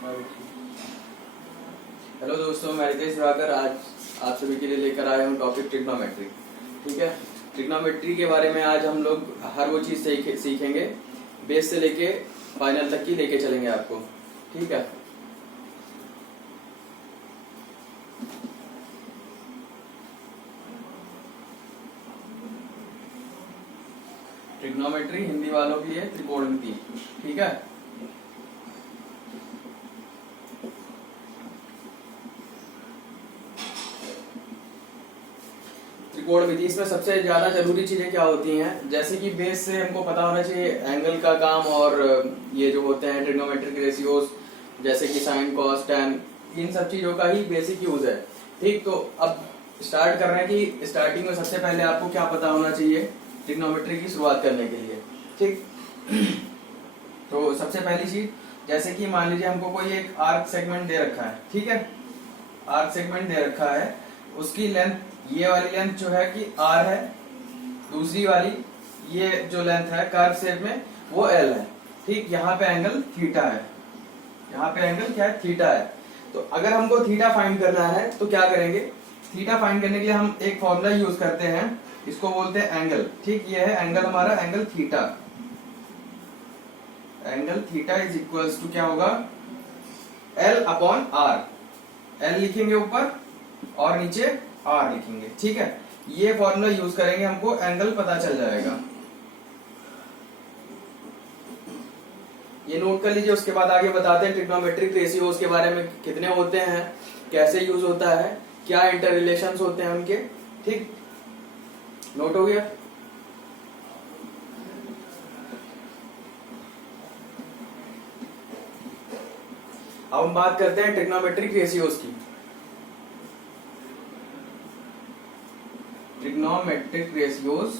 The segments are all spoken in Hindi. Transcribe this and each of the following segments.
हेलो दोस्तों, मैं रितेश दिवाकर आज आप सभी के लिए लेकर आया हूँ टॉपिक ट्रिग्नोमेट्री। ठीक है, ट्रिग्नोमेट्री के बारे में आज हम लोग हर वो चीज़ सीखेंगे, बेस से लेके फाइनल तक की लेके चलेंगे आपको। ठीक है, ट्रिग्नोमेट्री हिंदी वालों के लिए त्रिकोणमिति। ठीक है, त्रिकोणमिति, इसमें सबसे ज्यादा जरूरी चीजें क्या होती हैं, जैसे कि बेस से हमको पता होना चाहिए एंगल का काम, और ये जो होते हैं ट्रिग्नोमेट्रिक रेशियोज जैसे कि साइन कॉस टैन, इन सब चीजों का ही बेसिक यूज है। ठीक, तो अब स्टार्ट कर रहे हैं कि स्टार्टिंग में सबसे पहले आपको क्या पता होना चाहिए ट्रिग्नोमेट्री की शुरुआत करने के लिए। ठीक, तो सबसे पहली चीज, जैसे कि मान लीजिए हमको कोई एक आर्क सेगमेंट दे रखा है। ठीक है, आर्क सेगमेंट दे रखा है, उसकी लेंथ, ये वाली लेंथ जो है कि r है, दूसरी वाली ये जो लेंथ है कर्व शेप में वो l है। ठीक, यहाँ पे एंगल थीटा है, यहाँ पे एंगल क्या है, थीटा है। तो अगर हमको थीटा फाइंड करना है तो क्या करेंगे, थीटा फाइंड करने के लिए हम एक फॉर्मूला यूज करते हैं, इसको बोलते हैं एंगल। ठीक, ये है एंगल हमारा, angle theta. Angle theta is equals to क्या होगा, l अपॉन r। l लिखेंगे ऊपर और नीचे r लिखेंगे। ठीक है, ये फॉर्मूला यूज करेंगे, हमको एंगल पता चल जाएगा। ये नोट कर लीजिए, उसके बाद आगे बताते हैं ट्रिग्नोमेट्रिक रेशियोज के बारे में, कितने होते हैं, कैसे यूज होता है, क्या इंटर रिलेशंस होते हैं उनके। ठीक, नोट हो गया। अब हम बात करते हैं ट्रिग्नोमेट्रिक रेशियोज की। Trigonometric ratios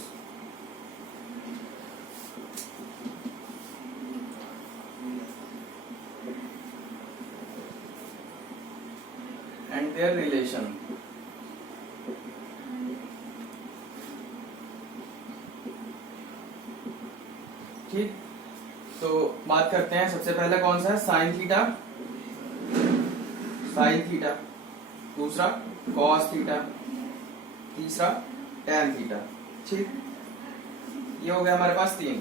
and there relation. ठीक, तो बात करते हैं, सबसे पहले कौन सा है, साइन थीटा, साइन थीटा, दूसरा कॉस थीटा, तीसरा टैन थीटा। ठीक, ये हो गया हमारे पास तीन,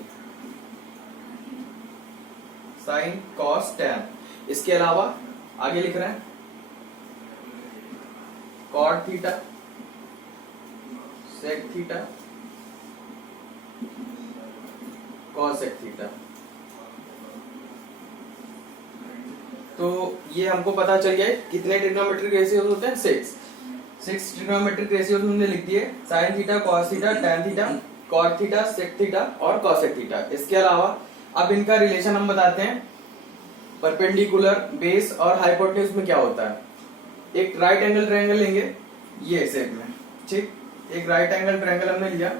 साइन कॉस टैन। इसके अलावा आगे लिख रहे हैं cot theta, sec theta, cosec theta. तो ये हमको पता चल गया कितने ट्रिग्नोमेट्रिक रेशियोज होते हैं, 6 ट्रिग्नोमेट्रिक रेशियोज हमने लिख दिए, sine theta, cos theta, tan theta, cot theta, sec theta और कॉसेक थीटा। इसके अलावा अब इनका रिलेशन हम बताते हैं, परपेंडिकुलर, बेस और हाइपोटेन्यूज में क्या होता है। एक राइट एंगल ट्रायंगल लेंगे ये शेप में। ठीक, एक राइट एंगल ट्रायंगल हमने लिया,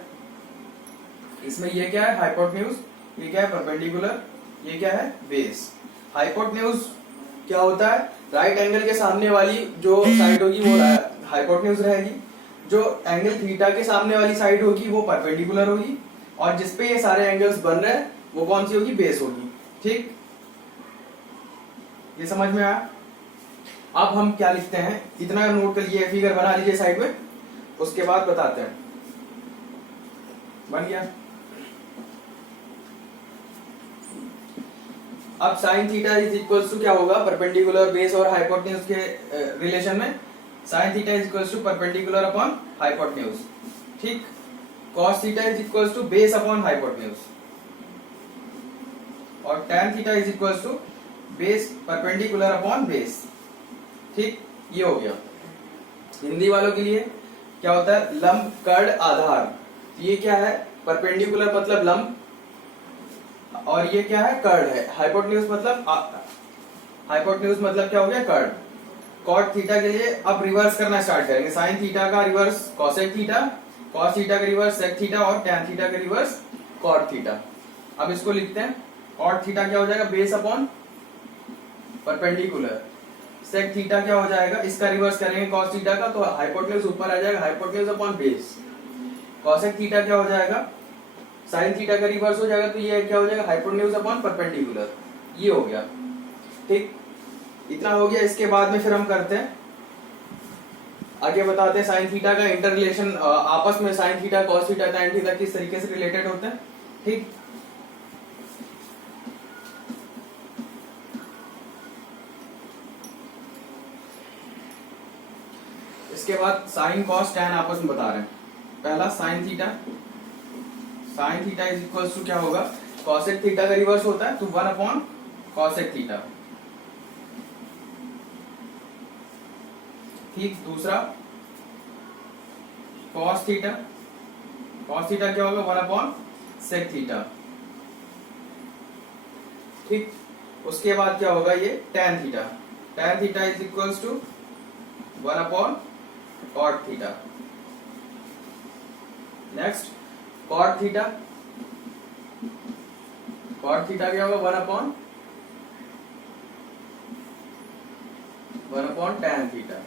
इसमें ये क्या है, हाइपोटेन्यूज, ये क्या है, परपेंडिकुलर, ये क्या है, बेस। हाइपोटेन्यूज क्या होता है, राइट एंगल के सामने वाली जो साइड होगी वो हाइपोटेन्यूज रहेगी, जो एंगल थीटा के सामने वाली साइड होगी वो परपेंडिकुलर होगी, और जिसपे ये सारे एंगल्स बन रहे हैं वो कौन सी होगी, बेस होगी। ठीक, ये समझ में आया। अब हम क्या लिखते हैं, इतना नोट कर लीजिए, फिगर बना लीजिए साइड में, उसके बाद बताते हैं। बन गया। अब sine theta is equal to क्या होगा, परपेंडिकुलर, बेस और हाइपोटेन्यूज के रिलेशन में sine theta is equal to perpendicular upon hypotenuse. ठीक, cos theta is equal to base upon hypotenuse, और tan theta is equal to base perpendicular upon base. ठीक, ये हो गया। हिंदी वालों के लिए क्या होता है, लंब, कर्ण, आधार। ये क्या है, परपेंडिकुलर मतलब लंब, और ये क्या है, कर्ण है। हाइपोटेन्यूज मतलब क्या हो गया, कर्ण। कॉट थीटा के लिए अब रिवर्स करना स्टार्ट करेंगे, साइन थीटा का reverse cosec theta, cos theta का रिवर्स सेक थीटा और टैन थीटा का रिवर्स कॉट थीटा। अब इसको लिखते हैं, कॉट थीटा क्या हो जाएगा, base upon perpendicular, sec theta क्या हो जाएगा, इसका रिवर्स करेंगे कॉस थीटा का, तो हाइपोटेन्यूज ऊपर आ जाएगा, hypotenuse upon base. Cosec theta क्या हो जाएगा, साइन थीटा का रिवर्स हो जाएगा, तो ये क्या हो जाएगा, हाइपोटेन्यूज अपॉन परपेंडिकुलर। ये हो गया। ठीक, इतना हो गया। इसके बाद में फिर हम करते हैं आगे, बताते हैं साइन थीटा का इंटर रिलेशन, आपस में sine theta cos theta tan theta किस तरीके से रिलेटेड होते हैं। ठीक, इसके बाद साइन कॉस tan आपस में बता रहे हैं। पहला sine theta is equal to क्या होगा, कॉसेक थीटा का रिवर्स होता है तो 1 अपॉन कॉसेक थीटा। ठीक, दूसरा कॉस थीटा क्या होगा, 1 अपॉन सेक थीटा। ठीक, उसके बाद क्या होगा, ये tan theta is equal to 1 upon cot theta. Next cot theta क्या होगा, 1 अपॉन tan थीटा।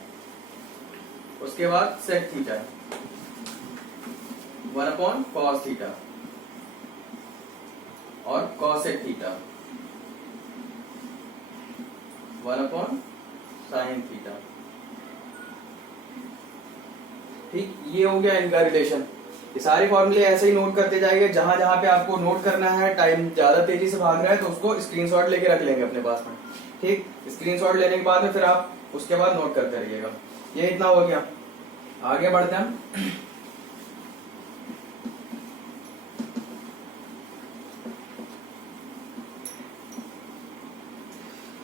उसके बाद sec theta 1 upon cos theta और cosec theta 1 upon sine theta. ठीक, ये हो गया इनका रिलेशन। ये सारे फॉर्मूले ऐसे ही नोट करते जाएंगे, जहां जहां पे आपको नोट करना है, टाइम ज्यादा तेजी से भाग रहा है तो उसको स्क्रीनशॉट लेके रख लेंगे अपने पास में। ठीक, स्क्रीनशॉट लेने के बाद में फिर आप उसके बाद नोट करते रहिएगा। ये इतना हो गया, आगे बढ़ते हैं।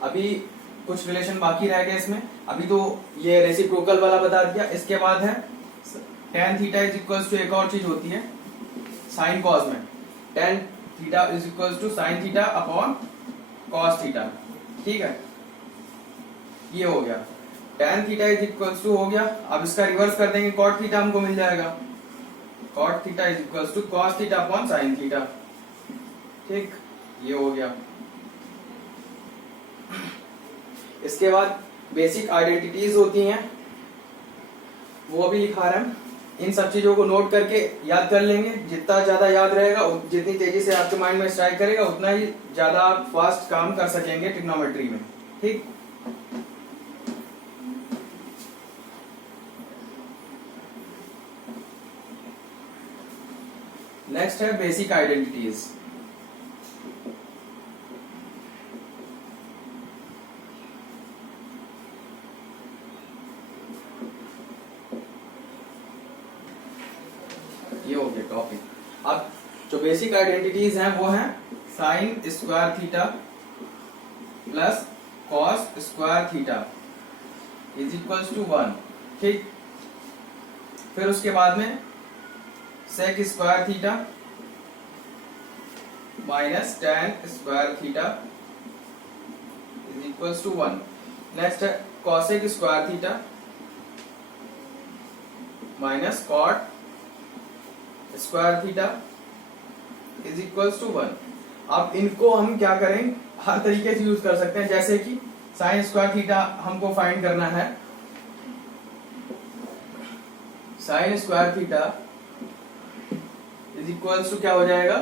अभी कुछ रिलेशन बाकी रह गए इसमें। अभी तो ये रेसिप्रोकल वाला बता दिया। इसके बाद है tan theta is equal to, एक और चीज होती है साइन कॉस में, tan theta is equal to sine theta upon cos theta. ठीक है, ये हो गया। tan theta is equal to हो गया, अब इसका रिवर्स कर देंगे, cot थीटा हमको मिल जाएगा, cot theta is equal to cos theta upon sine theta. ठीक, ये हो गया। इसके बाद बेसिक आइडेंटिटीज होती हैं, वो भी लिखा रहे हैं। इन सब चीजों को नोट करके याद कर लेंगे। जितना ज्यादा याद रहेगा, जितनी तेजी से आपके माइंड में स्ट्राइक करेगा, उतना ही ज्यादा आप फास्ट काम कर सकेंगे ट्रिग्नोमेट्री में। ठीक, नेक्स्ट है बेसिक आइडेंटिटीज। ये हो गया टॉपिक। अब जो बेसिक आइडेंटिटीज हैं वो हैं sine square theta plus cos square theta is equal to 1। ठीक, फिर उसके बाद में sec square theta minus tan square theta is equal to 1। Next है cosec square theta minus cot square theta is equal to 1। अब इनको हम क्या करें, हर तरीके से यूज कर सकते हैं। जैसे कि साइन स्क्वायर थीटा हमको फाइंड करना है, sine square theta is equal to क्या हो जाएगा,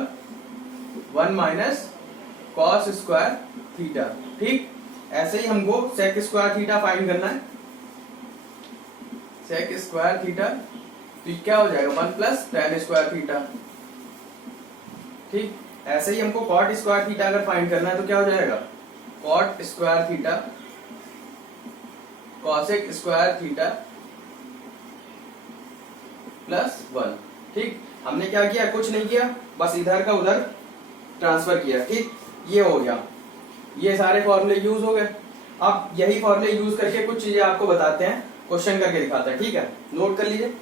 1 माइनस कॉस स्क्वायर थीटा। ठीक, ऐसे ही हमको सेक स्क्वायर थीटा फाइंड करना है, सेक स्क्वायर थीटा तो क्या हो जाएगा, 1 प्लस टैन स्क्वायर थीटा। ठीक, ऐसे ही हमको कॉट स्क्वायर थीटा अगर फाइंड करना है तो क्या हो जाएगा, cot square theta cosec square theta plus 1। ठीक, हमने क्या किया, कुछ नहीं किया, बस इधर का उधर ट्रांसफर किया। ठीक, ये हो गया, ये सारे फॉर्मूले यूज हो गए। अब यही फॉर्मूले यूज करके कुछ चीजें आपको बताते हैं, क्वेश्चन करके दिखाते हैं। ठीक है, नोट कर लीजिए।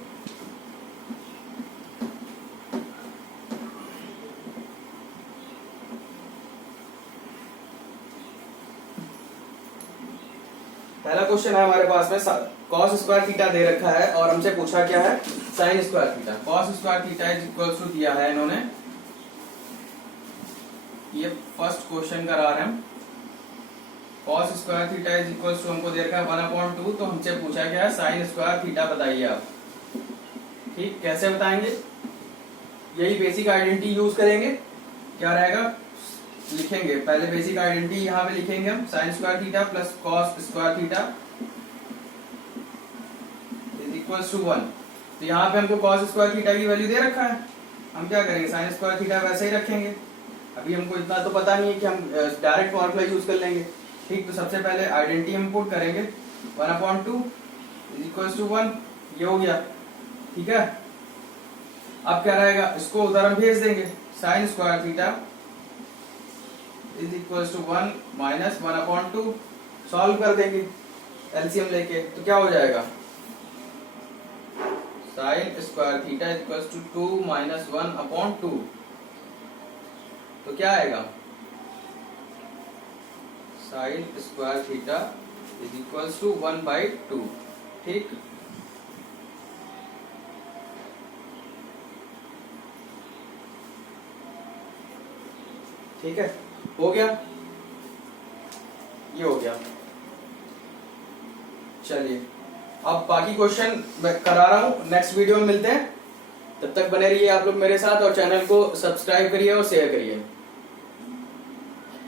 पहला क्वेश्चन है हमारे पास में, कॉस स्क्वायर थीटा दे रखा है और हमसे पूछा क्या है, sine square theta. Cos square theta is equal to दिया है इन्होंने, ये फर्स्ट क्वेश्चन करा रहे हैं। Cos square theta is equal to हमको दे रखा है 1/2, तो हमसे पूछा क्या है, साइन स्क्वायर थीटा बताइए आप। ठीक, कैसे बताएंगे, यही बेसिक आइडेंटिटी यूज करेंगे। क्या रहेगा, लिखेंगे, पहले बेसिक आइडेंटिटी यहाँ पे लिखेंगे हम, sine square theta plus cos square theta is equals to 1। तो यहाँ पे हमको कॉस स्क्वायर थीटा की वैल्यू दे रखा है, हम क्या करेंगे साइन स्क्वायर थीटा वैसे ही रखेंगे। अभी हमको इतना तो पता नहीं है कि हम डायरेक्ट फॉर्मूला यूज कर लेंगे। ठीक, तो सबसे पहले आइडेंटिटी हम पुट करेंगे 1/2 इज इक्वल्स टू 1, ये हो गया। ठीक है, अब क्या रहेगा, इसको उधर हम भेज देंगे, sine square theta is equals to 1 minus 1/2, solve कर देंगे एलसीएम लेके, तो क्या हो जाएगा, sine square theta is equals to 2 minus 1/2, तो क्या आएगा, sine square theta is equals to 1/2। ठीक, ठीक है, हो गया, ये हो गया। चलिए अब बाकी क्वेश्चन मैं करा रहा हूं, नेक्स्ट वीडियो में मिलते हैं, तब तक बने रहिए आप लोग मेरे साथ और चैनल को सब्सक्राइब करिए और शेयर करिए।